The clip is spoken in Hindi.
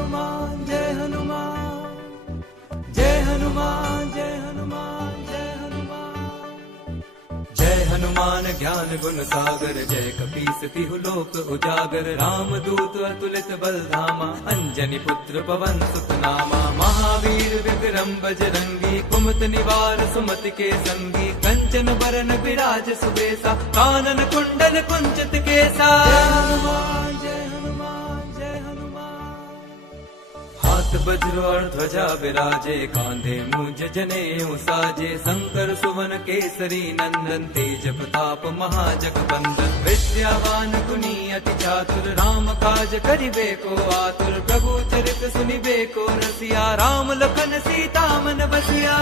हनुमान जय हनुमान, जय हनुमान जय हनुमान जय हनुमान। जय हनुमान ज्ञान गुण सागर, जय कपीस तिहु लोक उजागर। राम दूत अतुलित बल धामा, अंजनी पुत्र पवन सुत नामा। महावीर विक्रम बजरंगी, कुमत निवार सुमति के संगी। कंचन बरन विराज सुबेसा, कानन कुंडल कुंचित केसा। जय हनुमान जय हनुमान जय हनुमान। हाथ वज्र और ध्वजा विराजे, कांधे मूंज जनेऊ साजे। शंकर सुवन केसरी नंदन, तेज प्रताप महाजगबंदन। विद्यावान गुणी अति चातुर, राम काज करिबे को आतुर। प्रभु चरित सुनिबे को रसिया, राम लखन सीता मन बसिया।